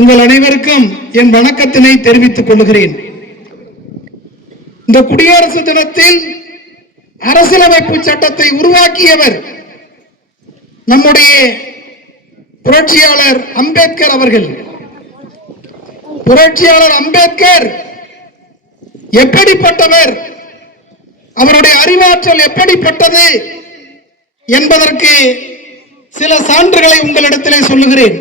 உங்கள் அனைவருக்கும் என் வணக்கத்தினை தெரிவித்துக் கொள்கிறேன். இந்த குடியரசு தினத்தில் அரசியலமைப்பு சட்டத்தை உருவாக்கியவர் நம்முடைய புரட்சியாளர் அம்பேத்கர் அவர்கள். புரட்சியாளர் அம்பேத்கர் எப்படிப்பட்டவர், அவருடைய அறிவாற்றல் எப்படிப்பட்டது என்பதற்கு சில சான்றுகளை உங்களிடத்திலே சொல்லுகிறேன்.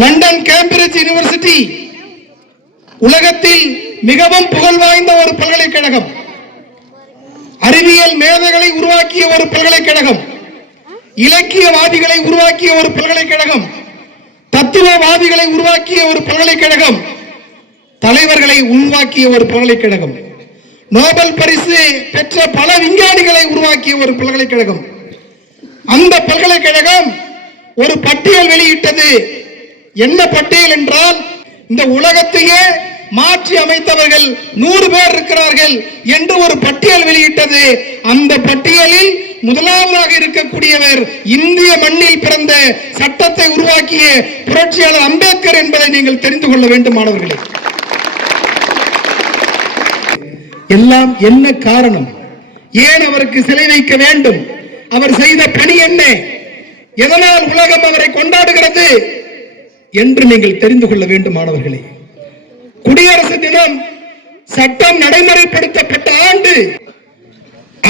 லண்டன் கேம்பிரிட்ஜ் யூனிவர்சிட்டி உலகத்தில் மிகவும் புகழ் வாய்ந்த ஒரு பல்கலைக்கழகம். அறிவியல் மேதைகளை உருவாக்கிய ஒரு பல்கலைக்கழகம், இலக்கியவாதிகளை உருவாக்கிய ஒரு பல்கலைக்கழகம், தத்துவவாதிகளை உருவாக்கிய ஒரு பல்கலைக்கழகம், தலைவர்களை உருவாக்கிய ஒரு பல்கலைக்கழகம், நோபல் பரிசு பெற்ற பல விஞ்ஞானிகளை உருவாக்கிய ஒரு பல்கலைக்கழகம். அந்த பல்கலைக்கழகம் ஒரு பட்டியல் வெளியிட்டது. என்ன பட்டியல் என்றால், இந்த உலகத்தையே மாற்றி அமைத்தவர்கள் 100 பேர் இருக்கிறார்கள் என்று ஒரு பட்டியல் வெளியிட்டது. அந்த பட்டியலில் முதலாவதாக இருக்கக்கூடியவர் இந்திய மண்ணில் பிறந்த சட்டத்தை உருவாக்கிய புரட்சியாளர் அம்பேத்கர் என்பதை நீங்கள் தெரிந்து கொள்ள வேண்டும் மாணவர்களே. எல்லாம் என்ன காரணம்? ஏன் அவருக்கு சிலை வைக்க வேண்டும்? அவர் செய்த பணி என்ன? எதனால் உலகம் அவரை கொண்டாடுகிறது என்று நீங்கள் தெரிந்து கொள்ள வேண்டும் மாணவர்களே. குடியரசு தினம் சட்டம் நடைமுறைப்படுத்தப்பட்ட ஆண்டு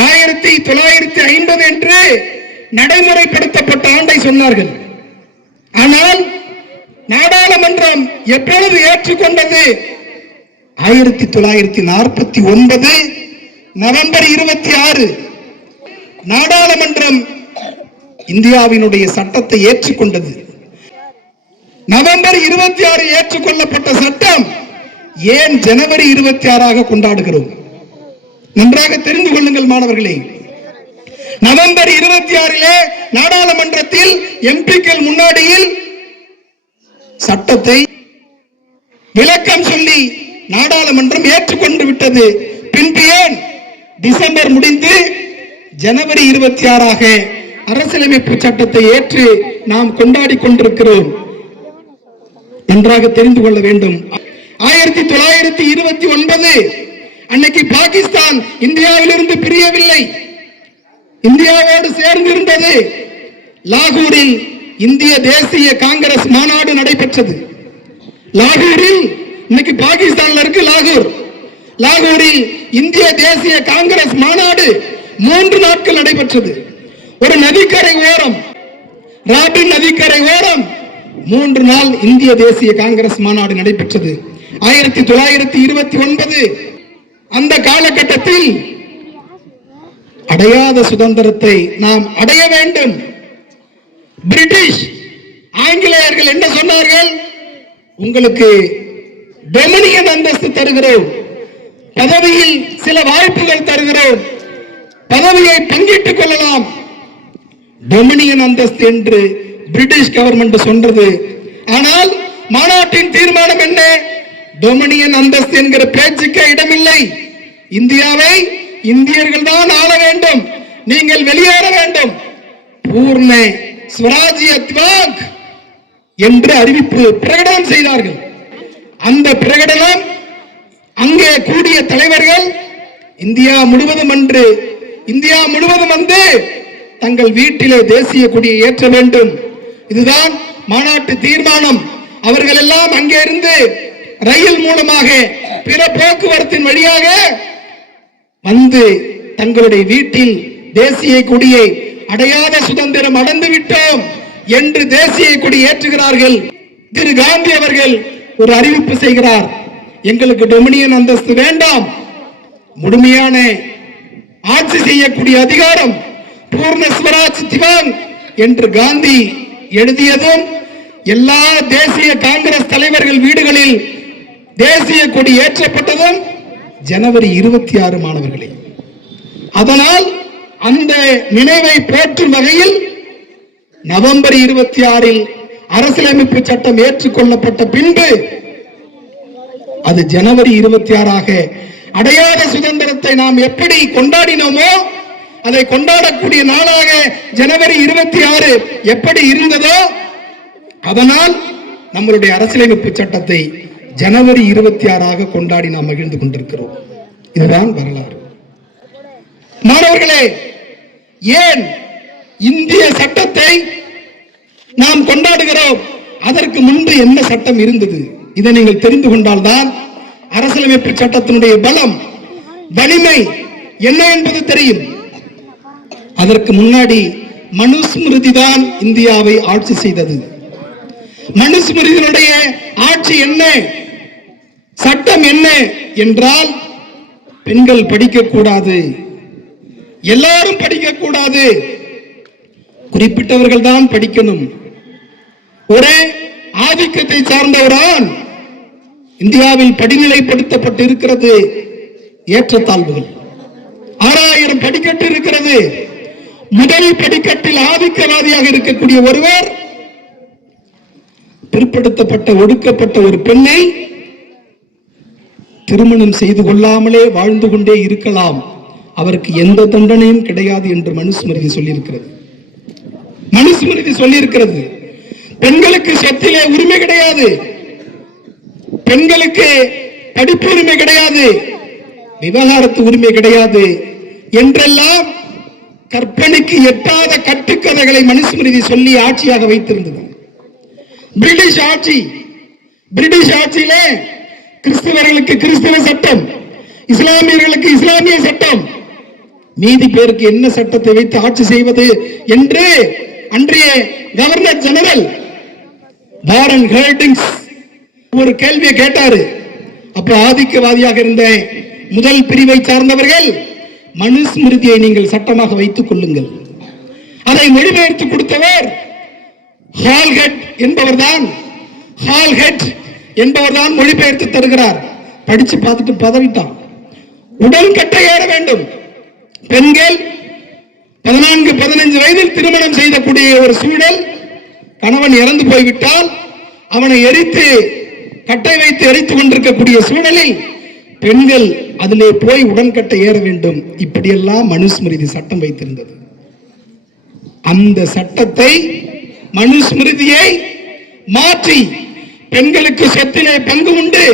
1950 என்று நடைமுறைப்படுத்தப்பட்ட ஆண்டை சொன்னார்கள். ஆனால் நாடாளுமன்றம் எப்பொழுது ஏற்றுக்கொண்டது? 1949 நவம்பர் 26 நாடாளுமன்றம் இந்தியாவினுடைய சட்டத்தை ஏற்றுக்கொண்டது. நவம்பர் 26 ஏற்றுக்கொள்ளப்பட்ட சட்டம் ஏன் ஜனவரி 26 கொண்டாடுகிறோம்? நன்றாக தெரிந்து கொள்ளுங்கள் மாணவர்களே. நவம்பர் 26 நாடாளுமன்றத்தில் எம்பிக்கள் முன்னாடியில் சட்டத்தை விளக்கம் சொல்லி நாடாளுமன்றம் ஏற்றுக்கொண்டு விட்டது. பின்பு ஏன் டிசம்பர் முடிந்து ஜனவரி 26 அரசியலமைப்பு சட்டத்தை ஏற்று நாம் கொண்டாடி கொண்டிருக்கிறோம்? நன்றாக தெரிந்து கொள்ள வேண்டும். 1929 அன்னைக்கு பாகிஸ்தான் இந்தியாவிலிருந்து பிரியவில்லை, இந்தியாவோடு சேர்ந்து இருந்தது. லாகூரில் இந்திய தேசிய காங்கிரஸ் மாநாடு நடைபெற்றது. லாகூரில், இன்னைக்கு பாகிஸ்தான்ல இருக்கு லாகூர், லாகூரில் இந்திய தேசிய காங்கிரஸ் மாநாடு 3 நாட்கள் நடைபெற்றது. ஒரு நதிக்கரை ஓரம், ராபின் நதிக்கரை ஓரம் 3 நாள் இந்திய தேசிய காங்கிரஸ் மாநாடு நடைபெற்றது. 1929 அந்த காலகட்டத்தில் அடையாத சுதந்திரத்தை நாம் அடைய வேண்டும். பிரிட்டிஷ் ஆங்கிலேயர்கள் என்ன சொன்னார்கள்? உங்களுக்கு டொமினியன் அந்தஸ்து தருகிறோம், பதவியில் சில வாய்ப்புகள் தருகிறோம், பதவியை பங்கிட்டுக் கொள்ளலாம். டொமினியன் அந்தஸ்து என்று பிரிட்டிஷ் கவர்மெண்ட் சொல்றது. ஆனால் மாநாட்டின் தீர்மானம் என்ன? டொமினியன் அந்தஸ்து என்கிற பேச்சுக்கு இடமில்லை. இந்தியாவை இந்தியர்கள் தான் ஆள வேண்டும், நீங்கள் வெளியேற வேண்டும், பூர்ண ஸ்வராஜ்ய திவாக் என்று அறிவிப்பு பிரகடனம் செய்தார்கள். அந்த பிரகடனம் அங்கே கூடிய தலைவர்கள் இந்தியா முழுவதும் வந்து தங்கள் வீட்டிலே தேசிய கொடியை ஏற்ற வேண்டும். இதுதான் மாநாட்டு தீர்மானம். அவர்கள் எல்லாம் அங்கே இருந்து ரயில் மூலமாக பிற போக்குவரத்தின் வழியாக வந்து தங்களுடைய வீட்டில் தேசிய கொடியை அடையாத சுதந்திரம் அடைந்து விட்டோம் என்று தேசிய கொடி ஏற்றுகிறார்கள். திரு காந்தி அவர்கள் ஒரு அறிவிப்பு செய்கிறார், எங்களுக்கு டொமினியன் அந்தஸ்து வேண்டாம், முழுமையான ஆட்சி செய்யக்கூடிய அதிகாரம் பூர்ண ஸ்வராஜ் திவான் என்று காந்தி எழுதியதும் எல்லா தேசிய காங்கிரஸ் தலைவர்கள் வீடுகளில் தேசிய கொடி ஏற்றப்பட்டதும் ஜனவரி 26 மாணவர்களே. அதனால் அந்த நினைவை போற்றும் வகையில் நவம்பர் 26 அரசியலமைப்பு சட்டம் ஏற்றுக்கொள்ளப்பட்ட பின்பு அது ஜனவரி 26 அடையாத சுதந்திரத்தை நாம் எப்படி கொண்டாடினோமோ அதை கொண்டாடக்கூடிய நாளாக ஜனவரி 26 எப்படி இருந்ததோ அதனால் நம்மளுடைய அரசியலமைப்பு சட்டத்தை ஜனவரி 26 கொண்டாடி நாம் மகிழ்ந்து கொண்டிருக்கிறோம். இதுதான் வரலாறு. மாணவர்களே, ஏன் இந்திய சட்டத்தை நாம் கொண்டாடுகிறோம்? அதற்கு முன்பு என்ன சட்டம் இருந்தது? இதை நீங்கள் தெரிந்து கொண்டால்தான் அரசியலமைப்பு சட்டத்தினுடைய பலம், வலிமை என்ன என்பது தெரியும். அதற்கு முன்னாடி மனுஸ்மிருதி தான் இந்தியாவை ஆட்சி செய்தது. மனுஸ்மிருதியினுடைய ஆட்சி என்ன, சட்டம் என்ன என்றால், பெண்கள் படிக்கக்கூடாது, எல்லாரும் படிக்கக்கூடாது, குறிப்பிட்டவர்கள் தான் படிக்கணும். ஒரே ஆதிக்கத்தை சார்ந்த ஒரு ஆண் இந்தியாவில் படிநிலைப்படுத்தப்பட்டு இருக்கிறது. ஏற்றத்தாழ்வுகள் 6000 படிக்கட்டு இருக்கிறது. முதல் படிக்கட்டில் ஆதிக்கவாதியாக இருக்கக்கூடிய ஒருவர் பிற்படுத்தப்பட்ட ஒடுக்கப்பட்ட ஒரு பெண்ணை திருமணம் செய்து கொள்ளாமலே வாழ்ந்து கொண்டே இருக்கலாம், அவருக்கு எந்த தண்டனையும் கிடையாது என்று மனுஸ்மிருதி சொல்லியிருக்கிறது. மனுஸ்மிருதி சொல்லியிருக்கிறது. பெண்களுக்கு சொத்திலே உரிமை கிடையாது, பெண்களுக்கு படிப்பு உரிமை கிடையாது, விவகாரத்து உரிமை கிடையாது என்றெல்லாம் கற்பனைக்கு எட்டாத கட்டுக்கதைகளை மனுஸ்மிருதி சொல்லி ஆட்சியாக வைத்திருந்தது. பிரிட்டிஷ் ஆட்சி, பிரிட்டிஷ் ஆட்சியிலே கிறிஸ்தவர்களுக்கு கிறிஸ்தவ சட்டம், இஸ்லாமியர்களுக்கு இஸ்லாமிய சட்டம், மீதி பேருக்கு என்ன சட்டத்தை வைத்து ஆட்சி செய்வது என்று அன்றைய கவர்னர் ஜெனரல் வாரன் ஹேர்டிங்ஸ் ஒரு கேள்வியை கேட்டாரு. அப்ப ஆதிக்கவாதியாக இருந்த முதல் பிரிவை சார்ந்தவர்கள், மனுஸ்மிருதியை நீங்கள் சட்டமாக வைத்துக் கொள்ளுங்கள். அதை மொழிபெயர்த்து கொடுத்தவர் ஹால்ஹெட் என்பவர்தான். ஹால்ஹெட் என்பவர்தான் மொழிபெயர்த்து தருகிறார். படிச்சு பார்த்துட்டு பதவிட்டான். உடன்கட்டை ஏற வேண்டும். பெண்கள் 14-15 வயதில் திருமணம் செய்யக்கூடிய ஒரு சூழல். கணவன் இறந்து போய்விட்டால் அவனை எரித்து, கட்டை வைத்து எரித்துக் கொண்டிருக்கக்கூடிய சூழலில் பெண்கள் அதிலே போய் உடன்கட்டை ஏற வேண்டும். இப்படியெல்லாம் மனுஸ்மிருதி சட்டம் வைத்திருந்தது. அந்த சட்டத்தை, மனுஸ்மிருதியை மாற்றி பெண்களுக்கு சொத்திலே பங்கு உண்டு,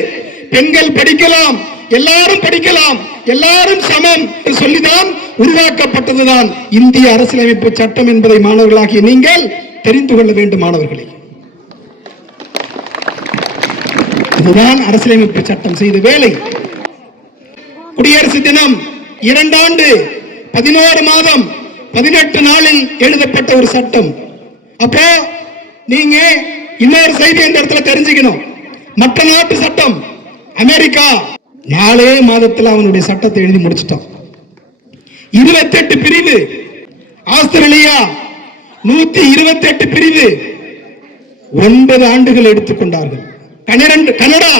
பெண்கள் படிக்கலாம், எல்லாரும் படிக்கலாம், எல்லாரும் சமம் என்று சொல்லிதான் உருவாக்கப்பட்டதுதான் இந்திய அரசியலமைப்பு சட்டம் என்பதை மாணவர்களாகிய நீங்கள் தெரிந்து கொள்ள வேண்டும். மாணவர்களே, இதுதான் அரசியலமைப்பு சட்டம் செய்த வேலை. குடியரசு தினம் 2 ஆண்டு 11 மாதம் 18 நாளில் எழுதப்பட்ட ஒரு சட்டம். அப்போ நீங்க இன்னொரு செய்தி இந்த இடத்துல தெரிஞ்சுக்கணும். மற்ற நாட்டு சட்டம், அமெரிக்கா 4 மாதத்தில் அவனுடைய சட்டத்தை எழுதி முடிச்சிட்டான். 28 பிரிவு. ஆஸ்திரேலியா 128 பிரிவு, 9 ஆண்டுகள் எடுத்துக்கொண்டார்கள். கனடா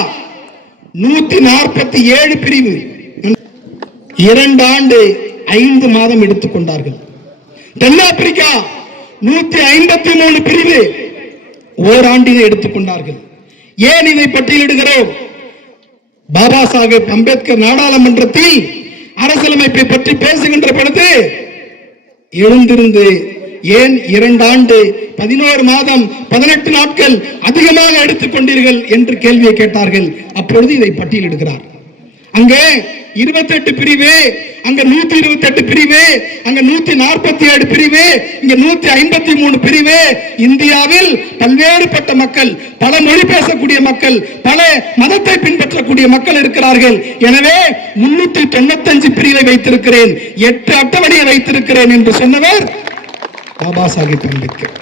147 பிரிவு, 2 ஆண்டு 5 மாதம் எடுத்துக்கொண்டார்கள். தென்னாப்பிரிக்கா 153 பிரிவு, ஓராண்டினை எடுத்துக்கொண்டார்கள். ஏன் இதை பட்டியலிடுகிறோம்? பாபா சாஹேப் அம்பேத்கர் நாடாளுமன்றத்தில் அரசியலமைப்பை பற்றி பேசுகின்ற பொழுது எழுந்திருந்து ஏன் 2 ஆண்டு 11 மாதம் 18 நாட்கள் அதிகமாக எடுத்துக்கொண்டீர்கள் என்று கேள்வியை கேட்டார்கள். அப்பொழுது இதை பட்டியலிடுகிறார். அங்கே 28 பிரிவு, அங்க 128 பிரிவு, அங்க 147 பிரிவு, இங்க 153 பிரிவு. இந்தியாவில் பல்வேறுபட்ட மக்கள், பல மொழி பேசக்கூடிய மக்கள், பல மதத்தை பின்பற்றக்கூடிய மக்கள் இருக்கிறார்கள். எனவே 395 பிரிவை வைத்திருக்கிறேன், 8 அட்டவணையை வைத்திருக்கிறேன் என்று சொன்னவர் பாபா சாஹேப் அம்பேத்கர்.